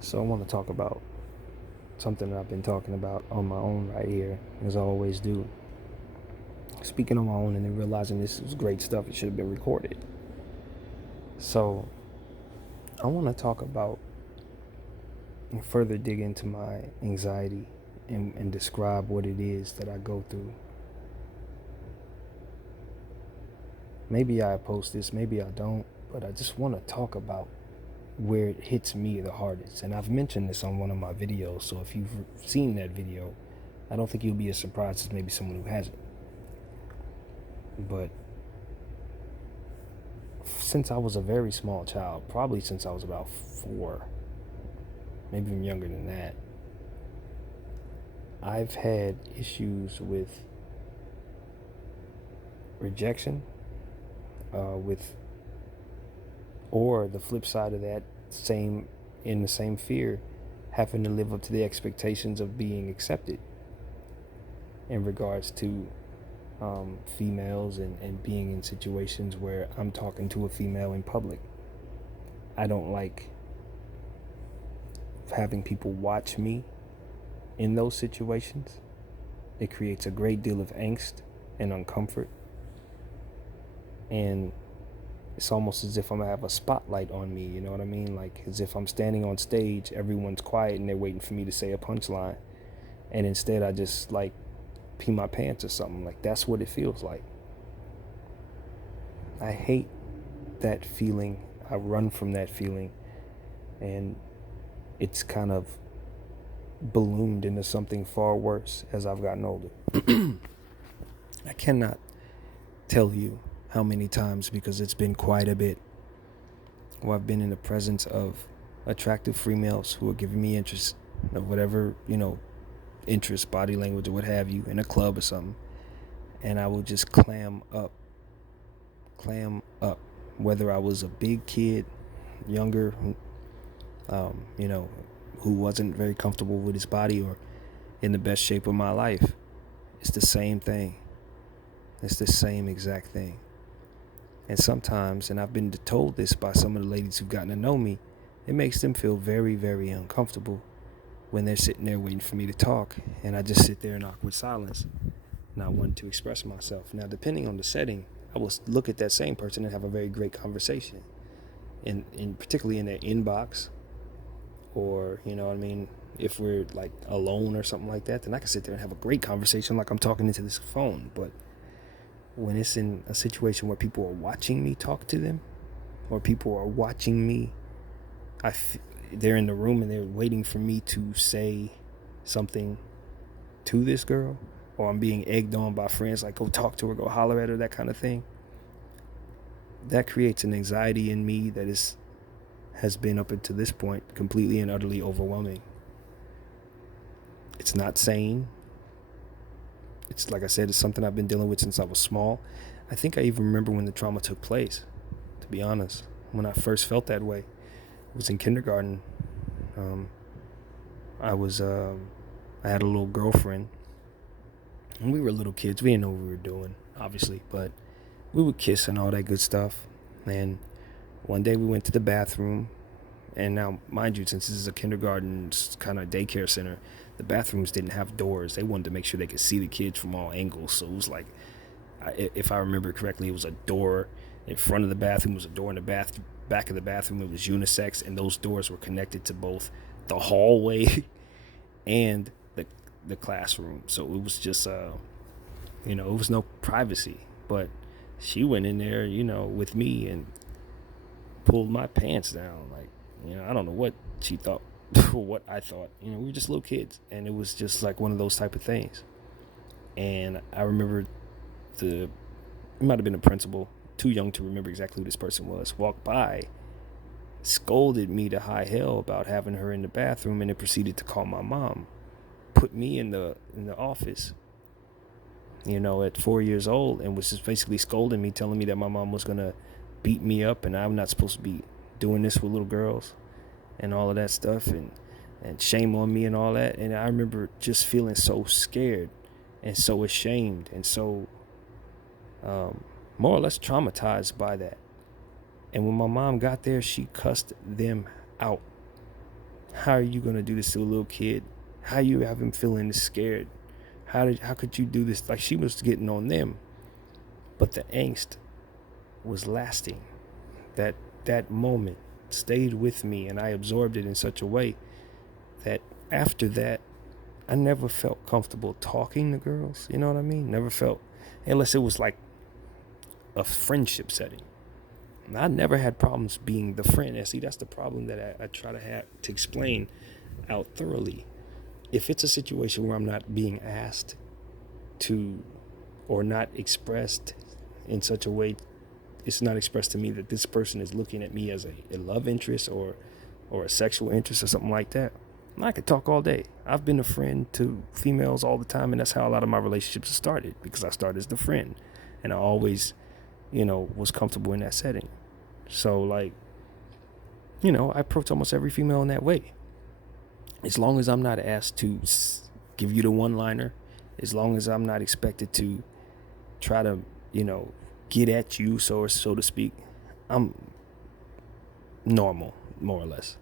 So I want to talk about something that I've been talking about on my own right here, as I always do. Speaking on my own and then realizing this was great stuff, it should have been recorded. So I want to talk about and further dig into my anxiety and describe what it is that I go through. Maybe I post this, maybe I don't, but I just want to talk about where it hits me the hardest. And I've mentioned this on one of my videos, so if you've seen that video, I don't think you'll be as surprised as maybe someone who hasn't. But since I was a very small child, probably since I was about 4, maybe even younger than that, I've had issues with rejection, with, or the flip side of that, in the same fear, having to live up to the expectations of being accepted in regards to females and being in situations where I'm talking to a female in public. I don't like having people watch me in those situations. It creates a great deal of angst and uncomfort. And it's almost as if I'm gonna have a spotlight on me, you know what I mean? Like as if I'm standing on stage, everyone's quiet and they're waiting for me to say a punchline. And instead I just like pee my pants or something. Like that's what it feels like. I hate that feeling. I run from that feeling. And it's kind of ballooned into something far worse as I've gotten older. I cannot tell you how many times, because it's been quite a bit, where I've been in the presence of attractive females who are giving me interest of whatever, interest, body language or what have you, in a club or something. And I will just clam up. Whether I was a big kid, younger, who wasn't very comfortable with his body or in the best shape of my life. It's the same thing. It's the same exact thing. And sometimes, and I've been told this by some of the ladies who've gotten to know me, it makes them feel very, very uncomfortable when they're sitting there waiting for me to talk, and I just sit there in awkward silence, not wanting to express myself. Now, depending on the setting, I will look at that same person and have a very great conversation, in particularly in their inbox, or if we're like alone or something like that, then I can sit there and have a great conversation like I'm talking into this phone. But when it's in a situation where people are watching me talk to them, or people are watching me, they're in the room and they're waiting for me to say something to this girl, or I'm being egged on by friends, like go talk to her, go holler at her, that kind of thing. That creates an anxiety in me that has been up until this point completely and utterly overwhelming. It's not sane. It's, like I said, it's something I've been dealing with since I was small. I think I even remember when the trauma took place, to be honest. When I first felt that way, it was in kindergarten. I had a little girlfriend, and we were little kids. We didn't know what we were doing, obviously, but we would kiss and all that good stuff. And one day we went to the bathroom, and now, mind you, since this is a kindergarten kind of daycare center, the bathrooms didn't have doors. They wanted to make sure they could see the kids from all angles. So it was like, if I remember correctly, it was a door in front of the bathroom, it was a door in the back of the bathroom. It was unisex, and those doors were connected to both the hallway and the classroom. So it was just, it was no privacy. But she went in there, with me and pulled my pants down. Like, I don't know what she thought or what I thought. We were just little kids, and it was just like one of those type of things. And I remember it might have been a principal, too young to remember exactly who this person was, walked by, scolded me to high hell about having her in the bathroom, and then proceeded to call my mom, put me in the office, at 4 years old, and was just basically scolding me, telling me that my mom was gonna beat me up, and I'm not supposed to be doing this with little girls and all of that stuff, and shame on me and all that. And I remember just feeling so scared and so ashamed and so more or less traumatized by that. And when my mom got there, she cussed them out. How are you gonna do this to a little kid? How you have him feeling scared? How could you do this? Like, she was getting on them, but the angst was lasting. That that moment stayed with me, and I absorbed it in such a way that after that, I never felt comfortable talking to girls. You know what I mean? Never felt, unless it was like a friendship setting. I never had problems being the friend. And see, that's the problem that I try to have to explain out thoroughly. If it's a situation where I'm not being asked to, or not expressed in such a way, it's not expressed to me that this person is looking at me as a love interest or a sexual interest or something like that, I could talk all day. I've been a friend to females all the time, and that's how a lot of my relationships have started, because I started as the friend, and I always, was comfortable in that setting. So, like, I approach almost every female in that way. As long as I'm not asked to give you the one-liner, as long as I'm not expected to try to, get at you, so to speak, I'm normal, more or less.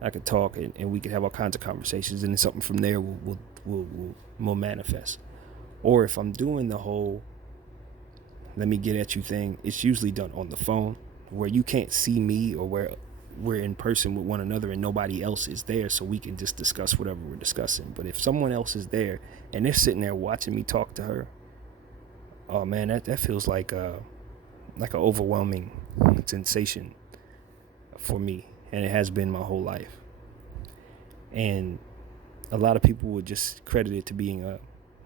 I could talk, and we could have all kinds of conversations, and then something from there will manifest. Or if I'm doing the whole let me get at you thing, it's usually done on the phone, where you can't see me, or where we're in person with one another and nobody else is there, so we can just discuss whatever we're discussing. But if someone else is there and they're sitting there watching me talk to her, oh man, that feels like an overwhelming sensation for me, and it has been my whole life. And a lot of people would just credit it to being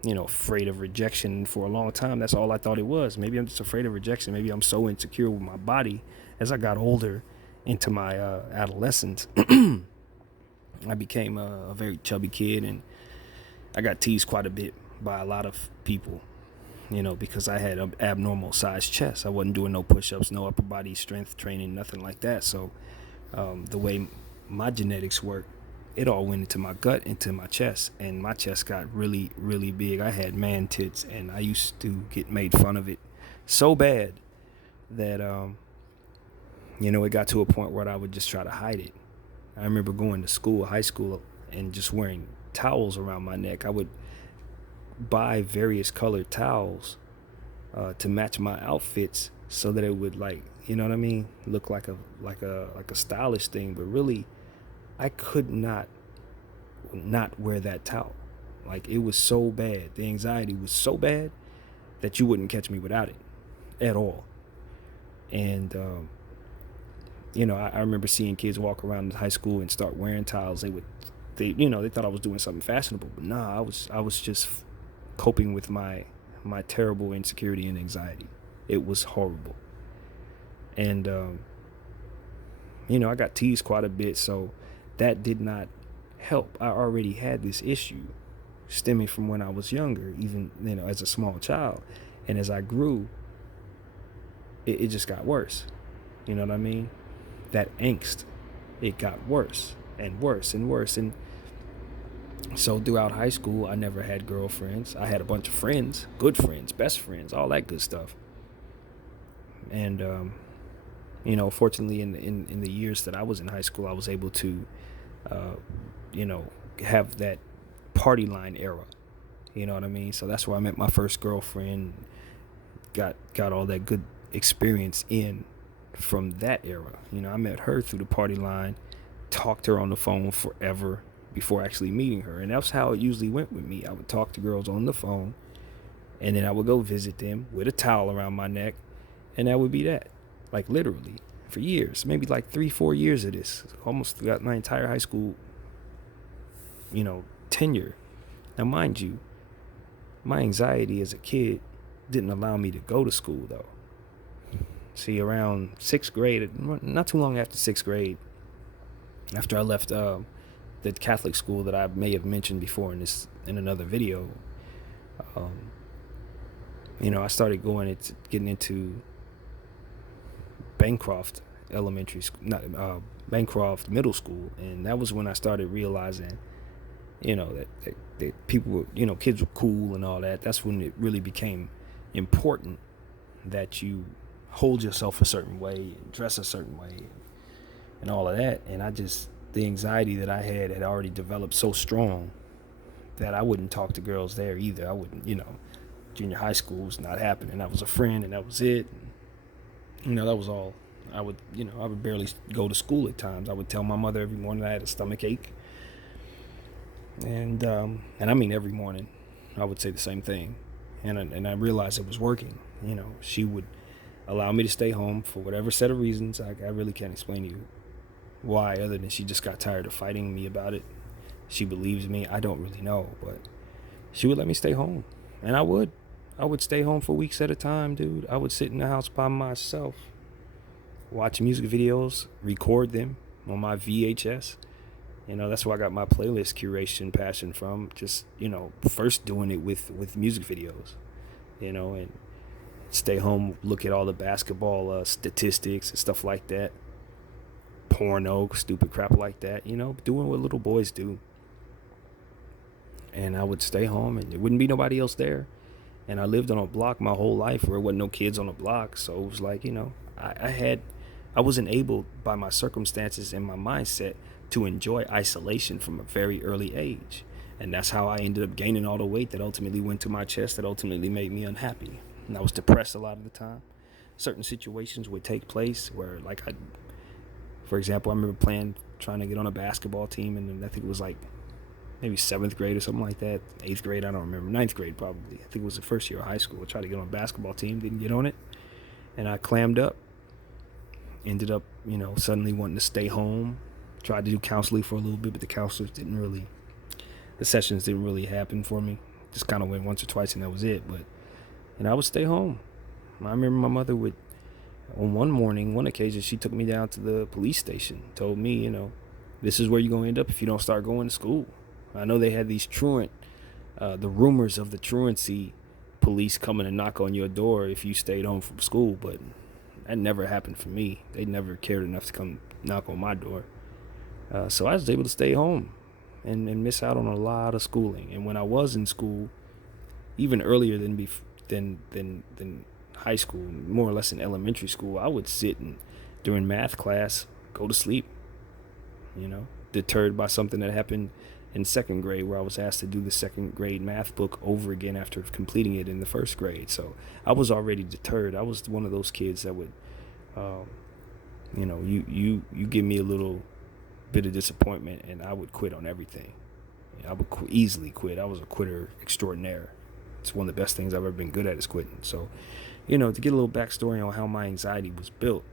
afraid of rejection. For a long time, that's all I thought it was. Maybe I'm just afraid of rejection. Maybe I'm so insecure with my body. As I got older, into my adolescence, I became a very chubby kid, and I got teased quite a bit by a lot of people, because I had an abnormal sized chest. I wasn't doing no push-ups, no upper body strength training, nothing like that. So the way my genetics work, it all went into my gut, into my chest, and my chest got really, really big. I had man tits, and I used to get made fun of it so bad that, it got to a point where I would just try to hide it. I remember going to school, high school, and just wearing towels around my neck. I would buy various colored towels to match my outfits, so that it would, like, look like a stylish thing. But really, I could not wear that towel. Like, it was so bad. The anxiety was so bad that you wouldn't catch me without it at all. And I remember seeing kids walk around in high school and start wearing towels. They thought I was doing something fashionable, but nah, I was just coping with my terrible insecurity and anxiety. It was horrible. And I got teased quite a bit, so that did not help. I already had this issue stemming from when I was younger, even as a small child, and as I grew, it just got worse. You know what I mean? That angst, it got worse and worse and worse. And so throughout high school, I never had girlfriends. I had a bunch of friends, good friends, best friends, all that good stuff. And fortunately, in the years that I was in high school, I was able to have that party line era. You know what I mean? So that's where I met my first girlfriend, got all that good experience in from that era. I met her through the party line, talked to her on the phone forever before actually meeting her. And that's how it usually went with me. I would talk to girls on the phone, and then I would go visit them with a towel around my neck, and that would be that. Like, literally, for years, maybe like 3-4 years of this. Almost got my entire high school, tenure. Now, mind you, my anxiety as a kid didn't allow me to go to school, though. See, around 6th grade, not too long after 6th grade, after I left the Catholic school that I may have mentioned before in another video, I started getting into Bancroft Elementary School, not Bancroft Middle School, and that was when I started realizing, that people were, kids were cool and all that. That's when it really became important that you hold yourself a certain way and dress a certain way and all of that. And I just the anxiety that I had already developed so strong that I wouldn't talk to girls there either. I wouldn't, junior high school was not happening. I was a friend and that was it. That was all. I would barely go to school at times. I would tell my mother every morning I had a stomach ache. And I mean every morning I would say the same thing. And I realized it was working. She would allow me to stay home for whatever set of reasons. I really can't explain to you why, other than she just got tired of fighting me about it. She believes me. I don't really know, but she would let me stay home. And I would stay home for weeks at a time, dude. I would sit in the house by myself, watch music videos, record them on my VHS. That's where I got my playlist curation passion from. Just, first doing it with music videos, and stay home, look at all the basketball statistics and stuff like that. Porno, stupid crap like that, doing what little boys do. And I would stay home and there wouldn't be nobody else there. And I lived on a block my whole life where there wasn't no kids on the block. So it was like, I was enabled by my circumstances and my mindset to enjoy isolation from a very early age. And that's how I ended up gaining all the weight that ultimately went to my chest, that ultimately made me unhappy. And I was depressed a lot of the time. Certain situations would take place where, for example, I remember trying to get on a basketball team, and then I think it was like maybe 7th grade or something like that. 8th grade, I don't remember. 9th grade probably. I think it was the first year of high school. I tried to get on a basketball team, didn't get on it. And I clammed up. Ended up, suddenly wanting to stay home. Tried to do counseling for a little bit, but the sessions didn't really happen for me. Just kind of went once or twice and that was it. And I would stay home. I remember my mother would, on one occasion, she took me down to the police station, told me, this is where you're going to end up if you don't start going to school. I know they had these the rumors of the truancy police coming and knock on your door if you stayed home from school, but that never happened for me. They never cared enough to come knock on my door. So I was able to stay home and miss out on a lot of schooling. And when I was in school, even earlier than high school, more or less in elementary school, I would sit and during math class go to sleep, deterred by something that happened in 2nd grade where I was asked to do the 2nd grade math book over again after completing it in the 1st grade. So I was already deterred. I was one of those kids that would, you give me a little bit of disappointment and I would quit on everything. I would easily quit. I was a quitter extraordinaire. It's one of the best things I've ever been good at is quitting. So, to get a little backstory on how my anxiety was built,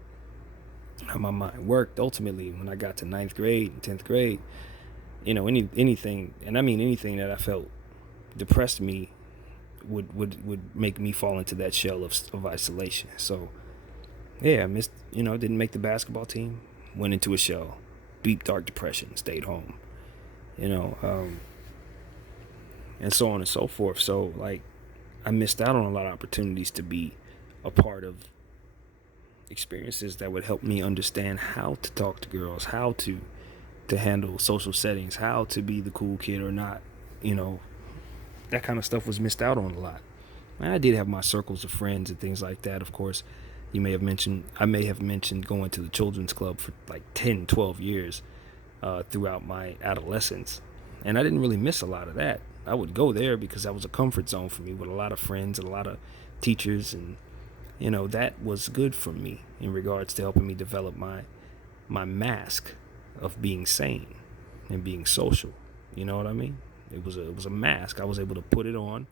how my mind worked, ultimately when I got to 9th grade and 10th grade, anything, and I mean anything that I felt depressed me would make me fall into that shell of isolation. So, yeah, I missed, didn't make the basketball team, went into a shell, deep, dark depression, stayed home, and so on and so forth. So, I missed out on a lot of opportunities to be a part of experiences that would help me understand how to talk to girls, how to handle social settings, how to be the cool kid or not. That kind of stuff was missed out on a lot. And I did have my circles of friends and things like that. Of course, I may have mentioned going to the children's club for 10, 12 years throughout my adolescence. And I didn't really miss a lot of that. I would go there because that was a comfort zone for me with a lot of friends and a lot of teachers. And, that was good for me in regards to helping me develop my mask of being sane and being social. You know what I mean? It was a mask. I was able to put it on,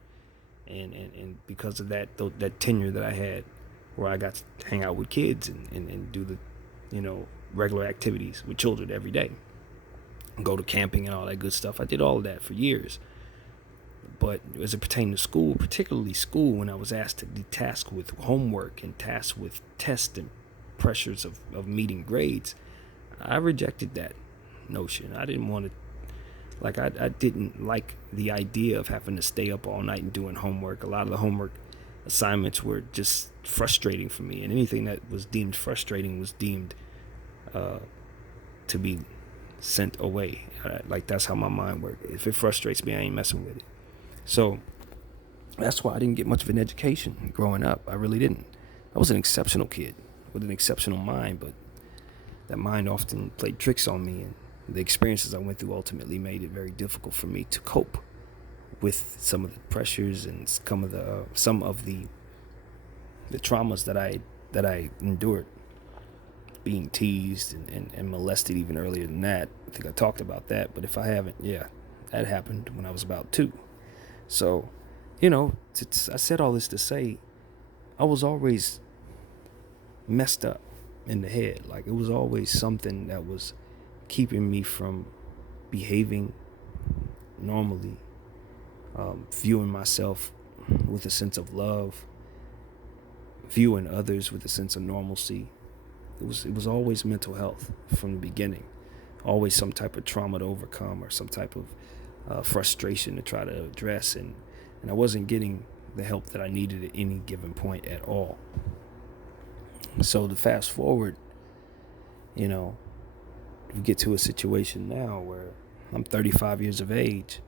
and because of that tenure that I had, where I got to hang out with kids and do the, regular activities with children every day, go to camping and all that good stuff. I did all of that for years. But as it pertained to school, particularly school, when I was asked to be tasked with homework and tasked with tests and pressures of meeting grades, I rejected that notion. I didn't want to, I didn't like the idea of having to stay up all night and doing homework. A lot of the homework assignments were just frustrating for me, and anything that was deemed frustrating was deemed to be sent away. That's how my mind worked. If it frustrates me, I ain't messing with it. So that's why I didn't get much of an education growing up. I really didn't. I was an exceptional kid with an exceptional mind, but that mind often played tricks on me, and the experiences I went through ultimately made it very difficult for me to cope with some of the pressures and some of the traumas that I endured, being teased and molested even earlier than that. I think I talked about that, but if I haven't, yeah, that happened when I was about 2. So, I said all this to say I was always messed up in the head. Like, it was always something that was keeping me from behaving normally, viewing myself with a sense of love, viewing others with a sense of normalcy. It was always mental health from the beginning. Always some type of trauma to overcome or some type of frustration to try to address, and I wasn't getting the help that I needed at any given point at all. So to fast forward, we get to a situation now where I'm 35 years of age.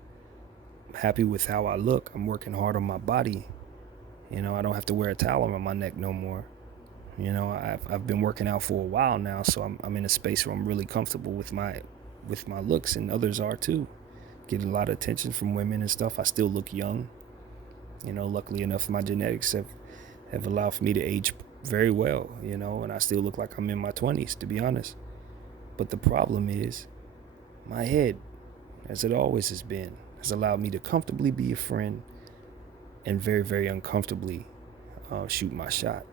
I'm happy with how I look. I'm working hard on my body. I don't have to wear a towel around my neck no more. I've been working out for a while now, so I'm in a space where I'm really comfortable with my looks, and others are too. Getting a lot of attention from women and stuff. I still look young. Luckily enough, my genetics have allowed for me to age very well, and I still look like I'm in my 20s, to be honest. But the problem is, my head, as it always has been, has allowed me to comfortably be a friend and very, very uncomfortably shoot my shot.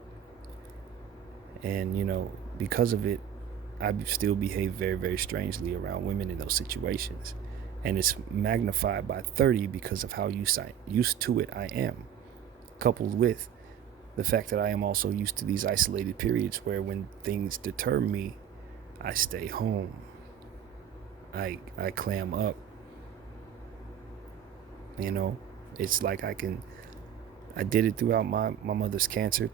And, because of it, I still behave very, very strangely around women in those situations. And it's magnified by 30 because of how used to it I am, coupled with the fact that I am also used to these isolated periods where when things deter me, I stay home. I clam up. It's like I did it throughout my mother's cancer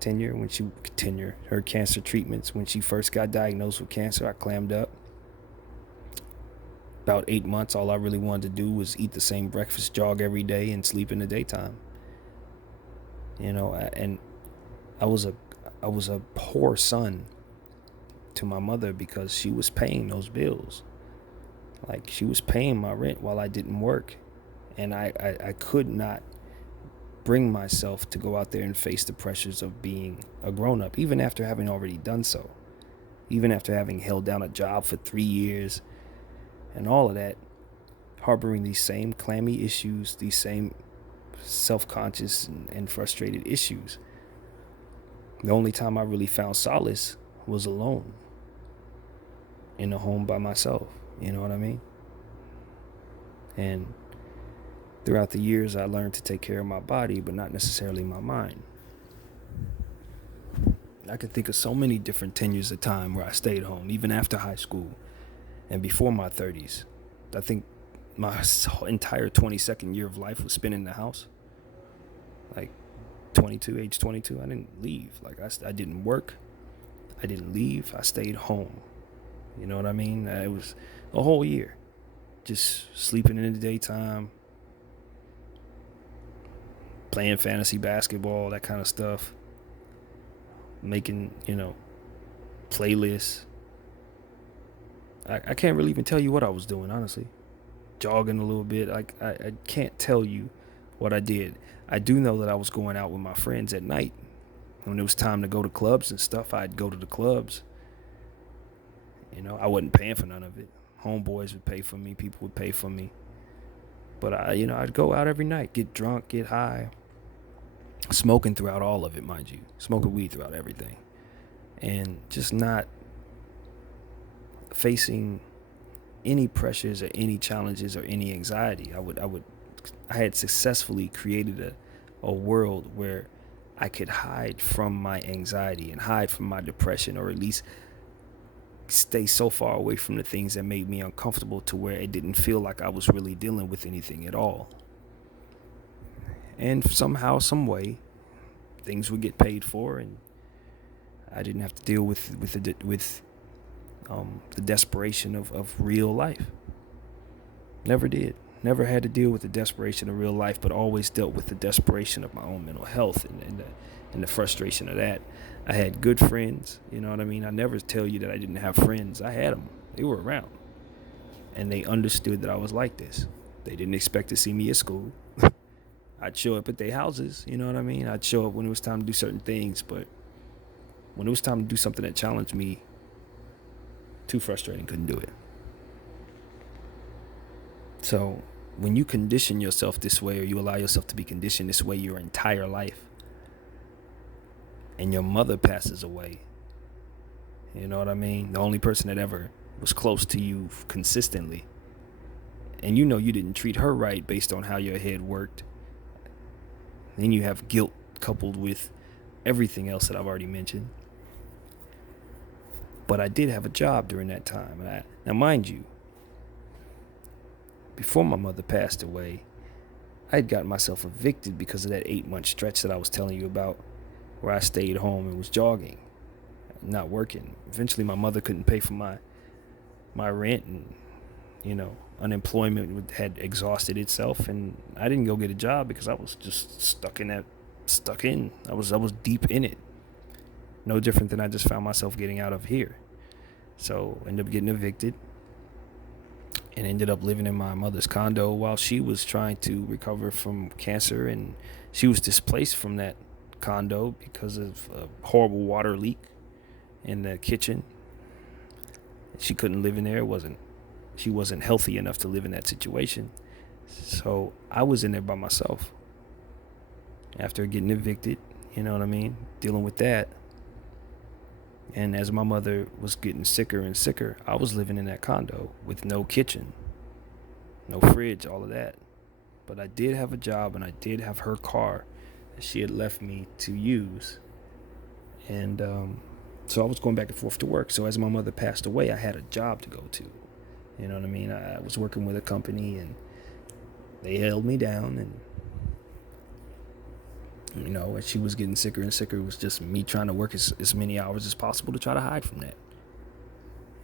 her cancer treatments. When she first got diagnosed with cancer, I clammed up. About 8 months, all I really wanted to do was eat the same breakfast, jog every day, and sleep in the daytime. And I was a poor son to my mother because she was paying those bills. Like, she was paying my rent while I didn't work. And I could not bring myself to go out there and face the pressures of being a grown-up, even after having already done so. Even after having held down a job for 3 years and all of that, harboring these same clammy issues, these same self-conscious and frustrated issues. The only time I really found solace was alone, in a home by myself. You know what I mean? And throughout the years, I learned to take care of my body, but not necessarily my mind. I can think of so many different tenures of time where I stayed home, even after high school and before my 30s. I think my entire 22nd year of life was spent in the house. Like, age 22, I didn't leave. Like, I didn't work. I didn't leave. I stayed home. You know what I mean? It was a whole year. Just sleeping in the daytime, playing fantasy basketball, that kind of stuff. Making, playlists. I can't really even tell you what I was doing, honestly. Jogging a little bit. I can't tell you what I did. I do know that I was going out with my friends at night. When it was time to go to clubs and stuff, I'd go to the clubs. I wasn't paying for none of it. Homeboys would pay for me. People would pay for me. But I'd go out every night, get drunk, get high. Smoking throughout all of it, mind you. Smoking weed throughout everything. And just not facing any pressures or any challenges or any anxiety. I had successfully created a world where I could hide from my anxiety and hide from my depression, or at least stay so far away from the things that made me uncomfortable to where it didn't feel like I was really dealing with anything at all. And somehow, some way, things would get paid for, and I didn't have to deal with the desperation of real life. Never did. Never had to deal with the desperation of real life, but always dealt with the desperation of my own mental health and the frustration of that. I had good friends, you know what I mean? I never tell you that I didn't have friends. I had them. They were around. and they understood that I was like this. They didn't expect to see me at school. I'd show up at their houses, you know what I mean? I'd show up when it was time to do certain things, but when it was time to do something that challenged me, too frustrating, couldn't do it. So when you condition yourself this way, or you allow yourself to be conditioned this way your entire life, and your mother passes away, you know what I mean? The only person that ever was close to you consistently, and you know you didn't treat her right based on how your head worked. Then you have guilt coupled with everything else that I've already mentioned. But I did have a job during that time. Now, mind you, before my mother passed away, I had gotten myself evicted because of that 8-month stretch that I was telling you about, where I stayed home and was jogging, not working. Eventually, my mother couldn't pay for my rent, and unemployment had exhausted itself, and I didn't go get a job because I was just stuck in. I was deep in it. No different than I just found myself getting out of here. So ended up getting evicted and ended up living in my mother's condo while she was trying to recover from cancer, and she was displaced from that condo because of a horrible water leak in the kitchen. She couldn't live in there. She wasn't healthy enough to live in that situation. So I was in there by myself after getting evicted, you know what I mean? Dealing with that. And as my mother was getting sicker and sicker, I was living in that condo with no kitchen, no fridge, all of that. But I did have a job, and I did have her car that she had left me to use. And so I was going back and forth to work. So as my mother passed away, I had a job to go to. You know what I mean? I was working with a company, and they held me down, and as she was getting sicker and sicker, it was just me trying to work as many hours as possible to try to hide from that.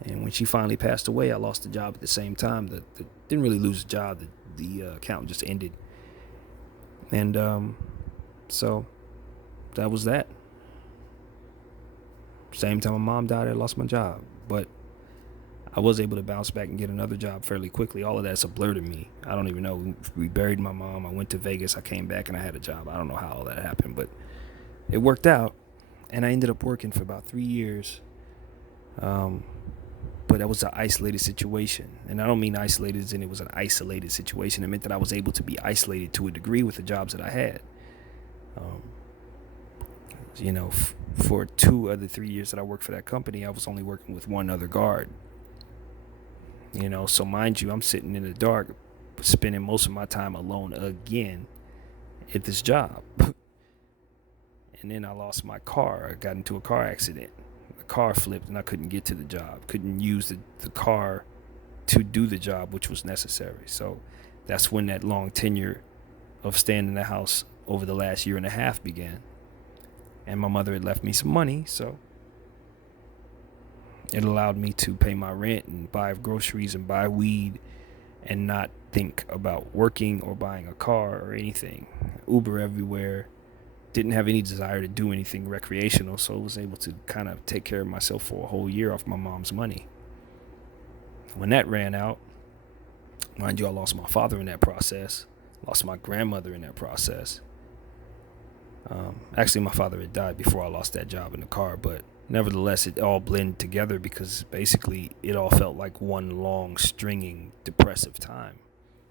And when she finally passed away, I lost the job at the same time. Didn't really lose the job. The account just ended. And so that was that. Same time my mom died, I lost my job. But I was able to bounce back and get another job fairly quickly. All of that's a blur to me. I don't even know. We buried my mom. I went to Vegas. I came back and I had a job. I don't know how all that happened, but it worked out. And I ended up working for about 3 years. But that was an isolated situation. And I don't mean isolated as in it was an isolated situation. It meant that I was able to be isolated to a degree with the jobs that I had. For 2 other 3 years that I worked for that company, I was only working with one other guard. So mind you, I'm sitting in the dark, spending most of my time alone again at this job. And then I lost my car. I got into a car accident. The car flipped and I couldn't get to the job. Couldn't use the car to do the job, which was necessary. So that's when that long tenure of staying in the house over the last year and a half began. And my mother had left me some money, so it allowed me to pay my rent and buy groceries and buy weed and not think about working or buying a car or anything. Uber everywhere. Didn't have any desire to do anything recreational, so I was able to kind of take care of myself for a whole year off my mom's money. When that ran out, mind you, I lost my father in that process, lost my grandmother in that process. Actually, my father had died before I lost that job in the car, but nevertheless, it all blended together because basically it all felt like one long, stringing, depressive time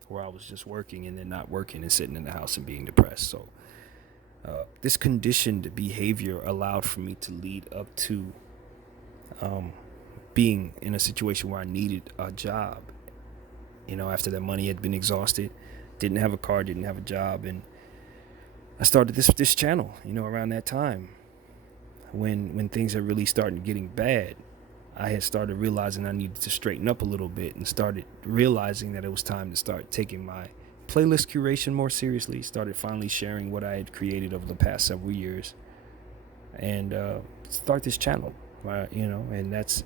where I was just working and then not working and sitting in the house and being depressed. So this conditioned behavior allowed for me to lead up to being in a situation where I needed a job. After that money had been exhausted, didn't have a car, didn't have a job, and I started this channel, around that time when things are really starting getting bad. I had started realizing I needed to straighten up a little bit and started realizing that it was time to start taking my playlist curation more seriously. Started finally sharing what I had created over the past several years and start this channel, and that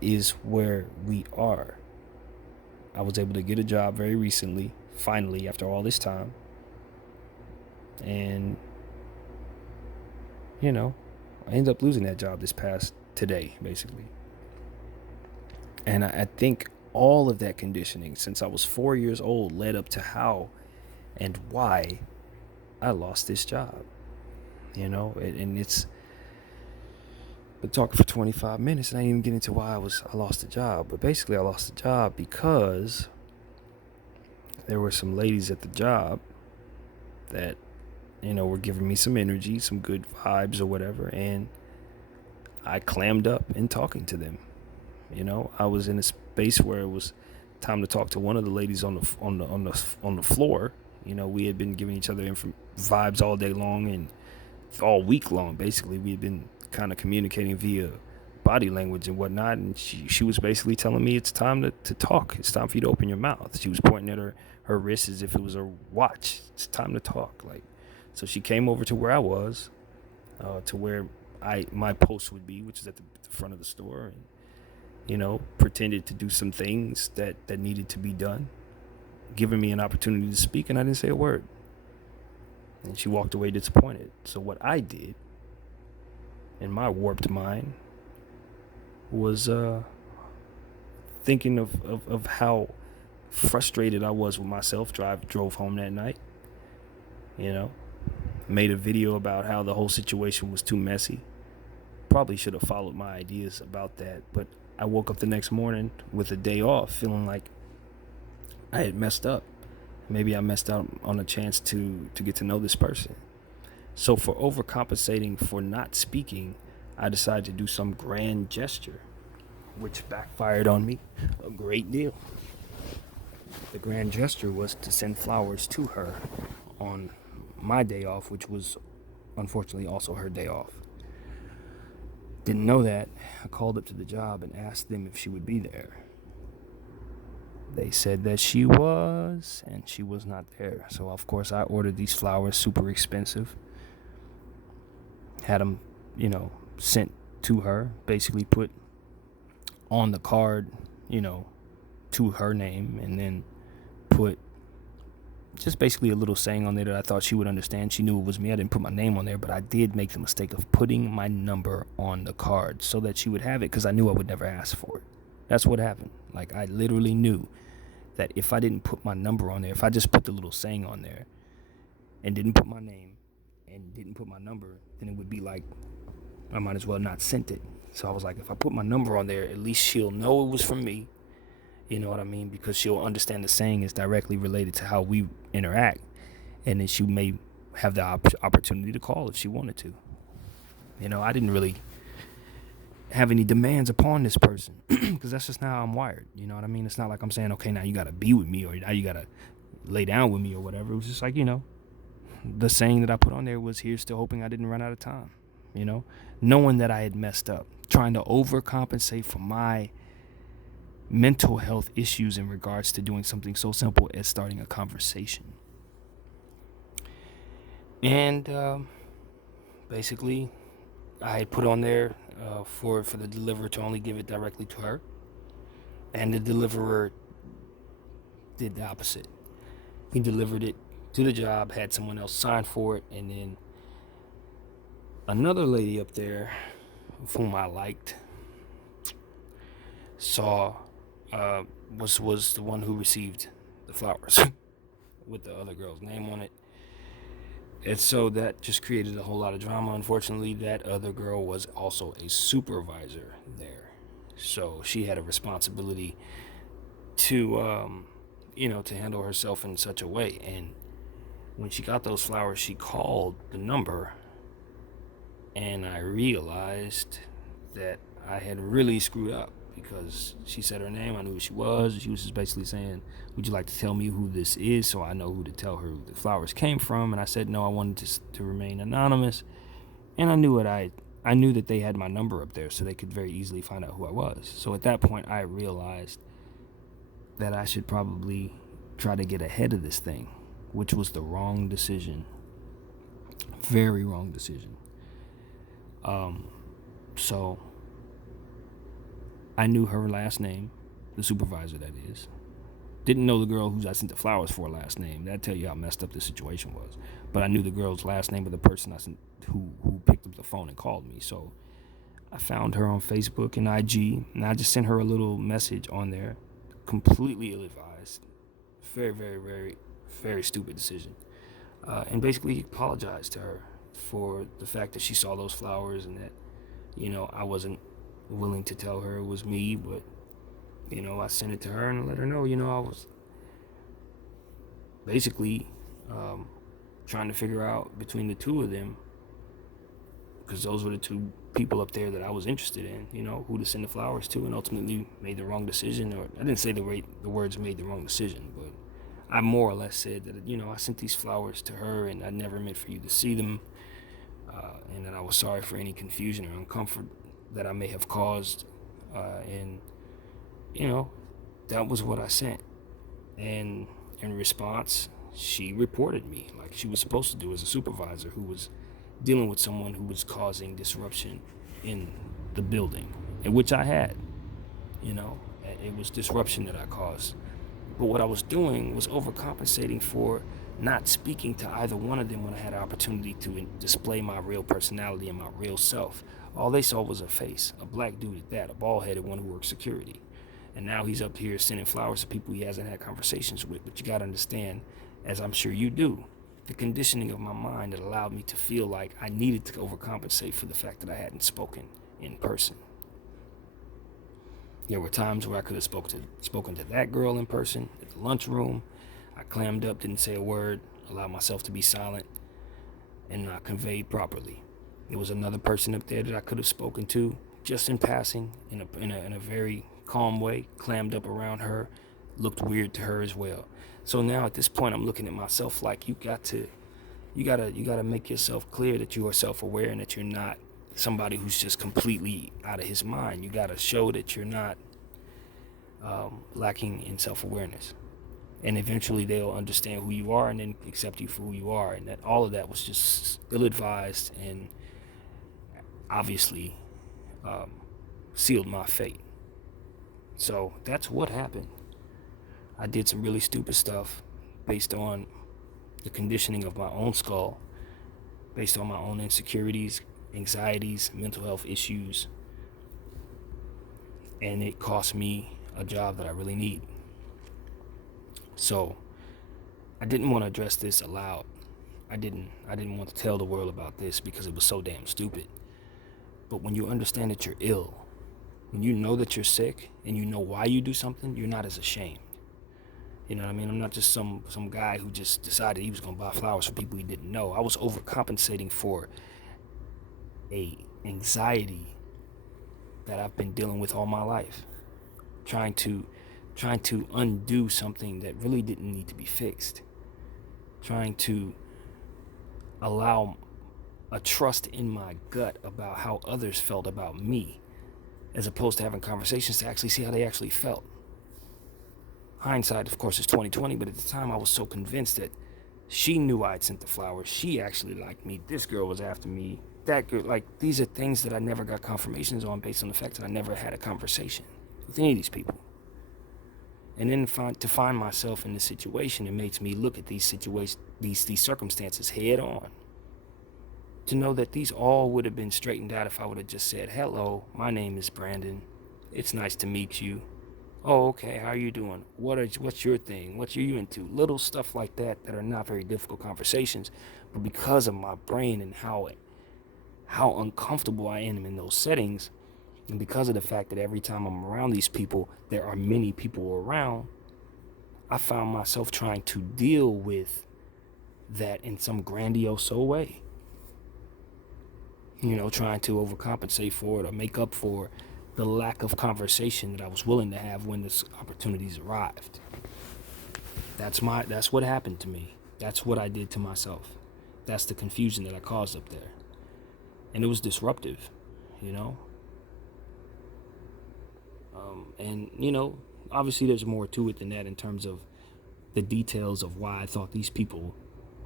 is where we are. I was able to get a job very recently, finally, after all this time. And, I ended up losing that job today, basically. And I think all of that conditioning since I was 4 years old led up to how and why I lost this job. And it's been talking for 25 minutes and I ain't even getting to why I lost the job. But basically I lost the job because there were some ladies at the job that, were giving me some energy, some good vibes or whatever, and I clammed up in talking to them. I was in a space where it was time to talk to one of the ladies on the floor. We had been giving each other vibes all day long and all week long. Basically, we had been kind of communicating via body language and whatnot. And she was basically telling me it's time to talk. It's time for you to open your mouth. She was pointing at her wrist as if it was her watch. It's time to talk. So she came over to where I was, to where my post would be, which is at the front of the store, and pretended to do some things that needed to be done, giving me an opportunity to speak, and I didn't say a word. And she walked away disappointed. So what I did in my warped mind was thinking of how frustrated I was with myself. Drove home that night, made a video about how the whole situation was too messy. Probably should have followed my ideas about that, but I woke up the next morning with a day off feeling like I had messed up. Maybe I messed out on a chance to get to know this person. So for overcompensating for not speaking, I decided to do some grand gesture, which backfired on me a great deal. The grand gesture was to send flowers to her on my day off, which was unfortunately also her day off. Didn't know that. I called up to the job and asked them if she would be there. They said that she was, and she was not there. So, of course, I ordered these flowers, super expensive. Had them, sent to her. Basically put on the card, to her name. And then put just basically a little saying on there that I thought she would understand. She knew it was me. I didn't put my name on there, but I did make the mistake of putting my number on the card so that she would have it, because I knew I would never ask for it. That's what happened. I literally knew that if I didn't put my number on there, if I just put the little saying on there and didn't put my name and didn't put my number, then it would be like I might as well not sent it. So I was like, if I put my number on there, at least she'll know it was from me. You know what I mean? Because she'll understand the saying is directly related to how we interact. And then she may have the opportunity to call if she wanted to. I didn't really have any demands upon this person because that's just not how I'm wired. You know what I mean? It's not like I'm saying, okay, now you got to be with me or now you got to lay down with me or whatever. It was just like, the saying that I put on there was, here's still hoping I didn't run out of time. Knowing that I had messed up, trying to overcompensate for my mental health issues in regards to doing something so simple as starting a conversation. And basically, I had put on there for the deliverer to only give it directly to her. And the deliverer did the opposite. He delivered it to the job, had someone else sign for it, and then another lady up there, whom I liked, saw was the one who received the flowers with the other girl's name on it. And so that just created a whole lot of drama. Unfortunately, that other girl was also a supervisor there. So she had a responsibility to, to handle herself in such a way. And when she got those flowers, she called the number. And I realized that I had really screwed up because she said her name. I knew who she was. She was just basically saying, would you like to tell me who this is so I know who to tell her the flowers came from? And I said no, I wanted to remain anonymous. And I knew I knew that they had my number up there so they could very easily find out who I was. So at that point, I realized that I should probably try to get ahead of this thing, which was the wrong decision. Very wrong decision. So I knew her last name, the supervisor that is. Didn't know the girl who I sent the flowers for last name. That'd tell you how messed up the situation was. But I knew the girl's last name of the person I sent who picked up the phone and called me. So I found her on Facebook and IG, and I just sent her a little message on there, completely ill-advised, very, very, very, very stupid decision, and basically apologized to her for the fact that she saw those flowers and that, I wasn't willing to tell her it was me, but, I sent it to her and let her know, I was basically trying to figure out between the two of them, because those were the two people up there that I was interested in, who to send the flowers to, and ultimately made the wrong decision. Or I didn't say the words made the wrong decision, but I more or less said that, I sent these flowers to her and I never meant for you to see them, and that I was sorry for any confusion or uncomfort that I may have caused, and, that was what I sent. And in response, she reported me like she was supposed to do as a supervisor who was dealing with someone who was causing disruption in the building, in which I had. It was disruption that I caused. But what I was doing was overcompensating for not speaking to either one of them when I had an opportunity to display my real personality and my real self. All they saw was a face, a black dude at that, a bald-headed one who worked security. And now he's up here sending flowers to people he hasn't had conversations with. But you got to understand, as I'm sure you do, the conditioning of my mind that allowed me to feel like I needed to overcompensate for the fact that I hadn't spoken in person. There were times where I could have spoken to that girl in person at the lunchroom. I clammed up, didn't say a word, allowed myself to be silent, and not conveyed properly. There was another person up there that I could have spoken to just in passing, in a very calm way, clammed up around her, looked weird to her as well. So now at this point, I'm looking at myself like you gotta make yourself clear that you are self-aware and that you're not somebody who's just completely out of his mind. You gotta show that you're not lacking in self-awareness, and eventually they'll understand who you are and then accept you for who you are. And that all of that was just ill-advised and obviously sealed my fate. So that's what happened. I did some really stupid stuff based on the conditioning of my own skull, based on my own insecurities, anxieties, mental health issues, and it cost me a job that I really need. So I didn't want to address this aloud. I didn't want to tell the world about this because it was so damn stupid. But when you understand that you're ill, when you know that you're sick and you know why you do something, you're not as ashamed. You know what I mean? I'm not just some guy who just decided he was going to buy flowers for people he didn't know. I was overcompensating for a anxiety that I've been dealing with all my life, trying to undo something that really didn't need to be fixed, trying to allow a trust in my gut about how others felt about me, as opposed to having conversations to actually see how they actually felt. Hindsight, of course, is 20/20, but at the time I was so convinced that she knew I'd sent the flowers. She actually liked me. This girl was after me. That girl, like, these are things that I never got confirmations on based on the fact that I never had a conversation with any of these people. And then to find myself in this situation, it makes me look at these situations, these circumstances head on. To know that these all would have been straightened out if I would have just said, "Hello, my name is Brandon. It's nice to meet you. Oh, okay, how are you doing? What's your thing? What are you into?" Little stuff like that are not very difficult conversations, but because of my brain and how uncomfortable I am in those settings, and because of the fact that every time I'm around these people, there are many people around, I found myself trying to deal with that in some grandiose way. Trying to overcompensate for it or make up for the lack of conversation that I was willing to have when this opportunities arrived. That's what happened to me. That's what I did to myself. That's the confusion that I caused up there. And it was disruptive, and obviously there's more to it than that in terms of the details of why I thought these people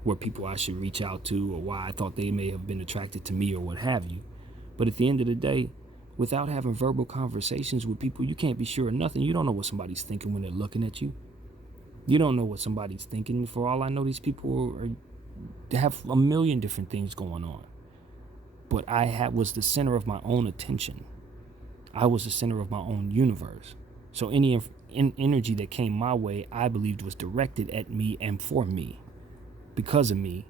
were people I should reach out to, or why I thought they may have been attracted to me, or what have you. But at the end of the day, without having verbal conversations with people, you can't be sure of nothing. You don't know what somebody's thinking when they're looking at you. You don't know what somebody's thinking. For all I know, these people have a million different things going on. but was the center of my own attention. I was the center of my own universe. So any energy that came my way, I believed was directed at me and for me, because of me.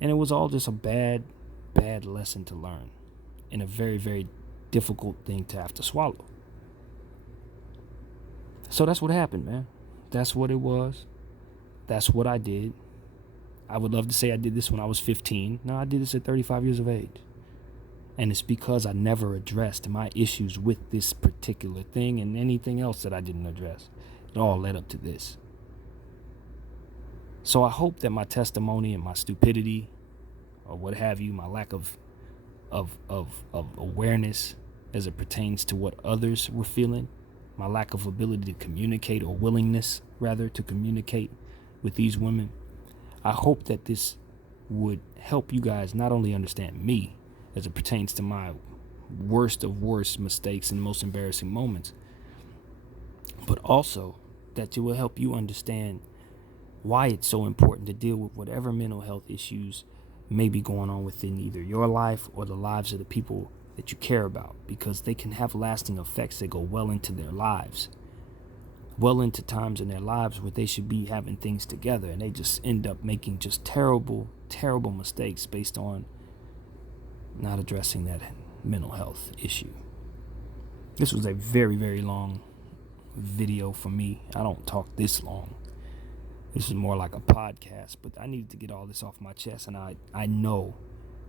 And it was all just a bad lesson to learn, and a very, very difficult thing to have to swallow. So that's what happened, man. That's what it was. That's what I did. I would love to say I did this when I was 15. No, I did this at 35 years of age. And it's because I never addressed my issues with this particular thing and anything else that I didn't address. It all led up to this. So I hope that my testimony and my stupidity, or what have you, my lack of awareness as it pertains to what others were feeling, my lack of ability to communicate, or willingness rather to communicate with these women, I hope that this would help you guys not only understand me as it pertains to my worst of worst mistakes and most embarrassing moments, but also that it will help you understand why it's so important to deal with whatever mental health issues may be going on within either your life or the lives of the people that you care about, because they can have lasting effects that go well into their lives, well into times in their lives where they should be having things together, and they just end up making just terrible mistakes based on not addressing that mental health issue. This was a very, very long video for me. I don't talk this long. This is more like a podcast, but I needed to get all this off my chest, and I know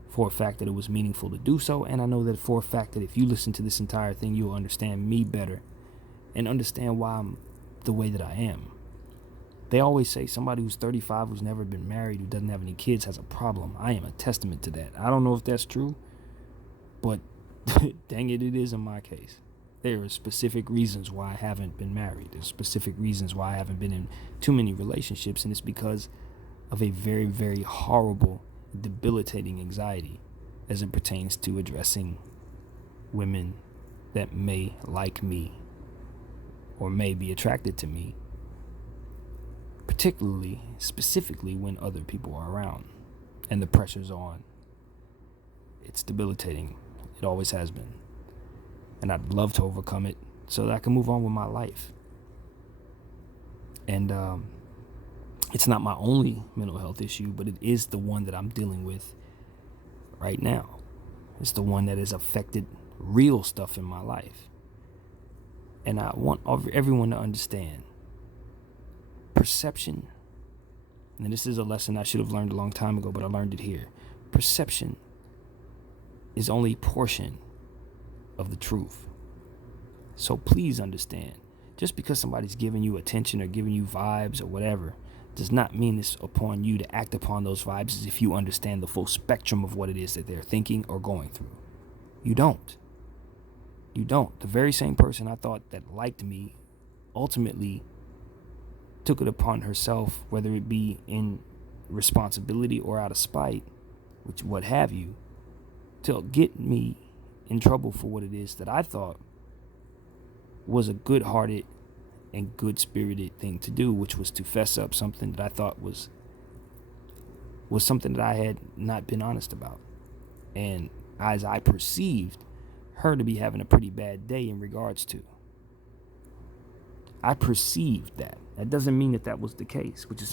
for a fact that it was meaningful to do so, and I know that for a fact that if you listen to this entire thing, you'll understand me better and understand why I'm the way that I am. They always say somebody who's 35, who's never been married, who doesn't have any kids, has a problem. I am a testament to that. I don't know if that's true, but dang it, it is in my case. There are specific reasons why I haven't been married. There's specific reasons why I haven't been in too many relationships, and it's because of a very, very horrible, debilitating anxiety as it pertains to addressing women that may like me or may be attracted to me, specifically when other people are around and the pressure's on. It's debilitating. It always has been. And I'd love to overcome it so that I can move on with my life. And it's not my only mental health issue, but it is the one that I'm dealing with right now. It's the one that has affected real stuff in my life. And I want everyone to understand perception. And this is a lesson I should have learned a long time ago, but I learned it here. Perception is only a portion of the truth. So please understand, just because somebody's giving you attention or giving you vibes or whatever, does not mean it's upon you to act upon those vibes as if you understand the full spectrum of what it is that they're thinking or going through. You don't. You don't. The very same person I thought that liked me ultimately took it upon herself, whether it be in responsibility or out of spite, which what have you, to get me in trouble for what it is that I thought was a good-hearted and good-spirited thing to do, which was to fess up something that I thought was something that I had not been honest about. And as I perceived her to be having a pretty bad day in regards to. I perceived that. That doesn't mean that was the case, which is